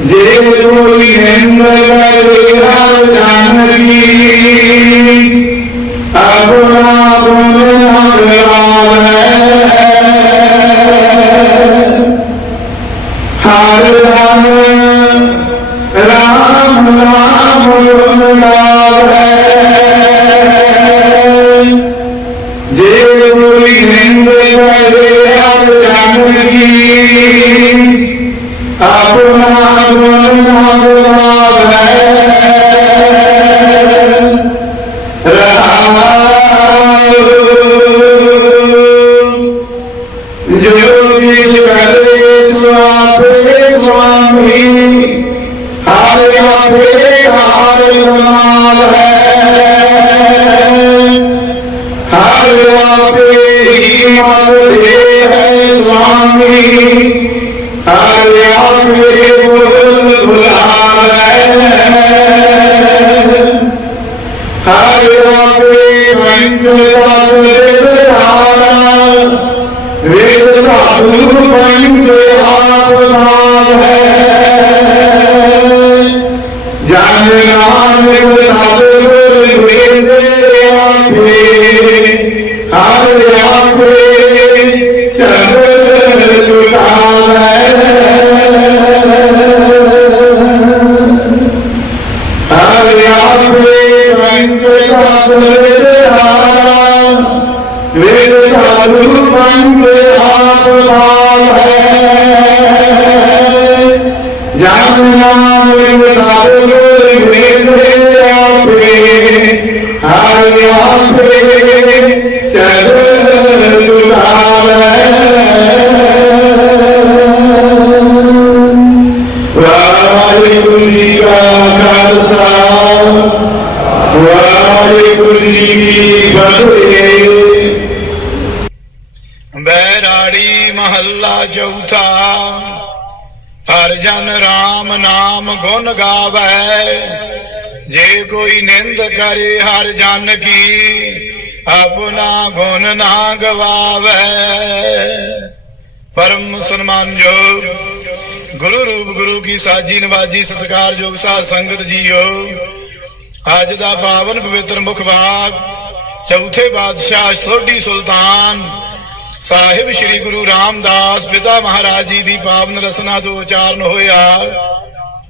ਜੇ ਕੋਈ ਨਿੰਦ ਕਰੇ ਹਰ ਜਨ ਕੀ ਆਪਣਾ ਗੁਣ ਮੰਗਲਾਲ ਹਰ ਜਨ ਰਾਮ ਨਾਮ ਰੋਇਆ ਜੇ ਕੋਈ ਨਿੰਦ ਕਰੇ ਹਰ ਜਨ ਕੀ ਆਪਣਾ ਗੁਣ ਮੰਗਲਾਵੇ ਰਹਾਉ ਜੋ ਜਿਸ ਕਰੇ ਸੁਆਪੇ ਸੁਆਮੀ ਹਰ ਆਪੇ ਹਰ ਕਮਾਲ ਹੈ ਹਰ ਆਪੇ ਹੀ ਮਤ ਦੇ ਹੈ ਸੁਆਮੀ ਹਰ ਆਪੇ ਬੁਲ ਬੁਲਾਵੇ ਹਰ ਆਪੇ ਮੰਗਲਾ ਦੇ ਸਹਾਰਾ ਵੇਦ ਸਾਧੂ ਪੰਜ ਆਪ ਨਾਮ ਹੈ ਜਨ ਨਾਨਕ ਸਤਿਗੁਰ ਵੇਦ ਆਪੇ ਹਰ ਆਪੇ ਚਰਨ ਚੁਟਾਵੇ ਹਰ ਆਪੇ ਮੰਗਲਾ ਦੇ ਸਹਾਰਾ ਵੇਦ ਸਾਧੂ ਪੰਜ ਆਪ ਨਾਮ ਹੈ ਜਨ ਨਾਨਕ ਸਤਿਗੁਰ ਵੇਦ ਆਪੇ ਹਰ ਆਪੇ ਚਰਨ ਚੁਟਾਵੇ ਵਾਹਿਗੁਰੂ ਜੀ ਕਾ ਖਾਲਸਾ ਵਾਹਿਗੁਰੂ ਜੀ ਕੀ ਫਤਿਹ ਬੈਰਾੜੀ ਮਹੱਲਾ ਚੌਥਾ ਹਰ ਜਨ ਰਾਮ ਨਾਮ ਗੁਣ ਗਾਵੇ। ਜੇ ਕੋਈ ਨਿੰਦ ਕਰੇ ਹਰ ਜਨ ਕੀ, ਆਪਣਾ ਗੁਣ ਨਾ ਗਵਾਵੇ। ਪਰਮ ਸਨਮਾਨਯੋਗ ਗੁਰੂ ਰੂਪ ਗੁਰੂ ਕੀ ਸਾਜੀ ਨਵਾਜੀ ਸਤਿਕਾਰਯੋਗ ਸਾਧ ਸੰਗਤ ਜੀਓ। ਅੱਜ ਦਾ ਪਾਵਨ ਪਵਿੱਤਰ ਮੁਖਵਾਕ ਚੌਥੇ ਬਾਦਸ਼ਾਹ ਸੋਢੀ ਸੁਲਤਾਨ ਸਾਹਿਬ ਸ੍ਰੀ ਗੁਰੂ ਰਾਮਦਾਸ ਪਿਤਾ ਮਹਾਰਾਜ ਜੀ ਦੀ ਪਾਵਨ ਰਸਨਾ ਤੋਂ ਉਚਾਰਨ ਹੋਇਆ।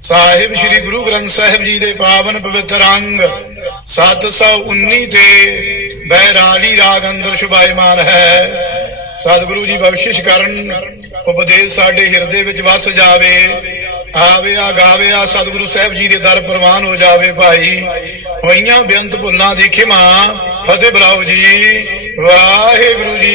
ਸਾਹਿਬ ਸ੍ਰੀ ਗੁਰੂ ਗ੍ਰੰਥ ਸਾਹਿਬ ਜੀ ਦੇ ਪਾਵਨ ਪਵਿੱਤਰ ਅੰਗ 719 ਤੇ ਬੈਰਾਲੀ ਰਾਗ ਅੰਦਰ ਸ਼ੁਭਾਇਮਾਨ ਹੈ। ਸਤਿਗੁਰੂ ਜੀ ਬਖਸ਼ਿਸ਼ ਕਰਨ, ਉਪਦੇਸ਼ ਸਾਡੇ ਹਿਰਦੇ ਵਿੱਚ ਵਸ ਜਾਵੇ। ਆਵਿਆ ਗਾਵਿਆ ਸਤਿਗੁਰੂ ਸਾਹਿਬ ਜੀ ਦੇ ਦਰ ਪ੍ਰਵਾਨ ਹੋ ਜਾਵੇ ਭਾਈ। ਹੋਈਆਂ ਬੇਅੰਤ ਭੁੱਲਾਂ ਦੀ ਖਿਮਾ, ਫਤਿਹ ਬੁਲਾਓ ਜੀ। ਵਾਹਿਗੁਰੂ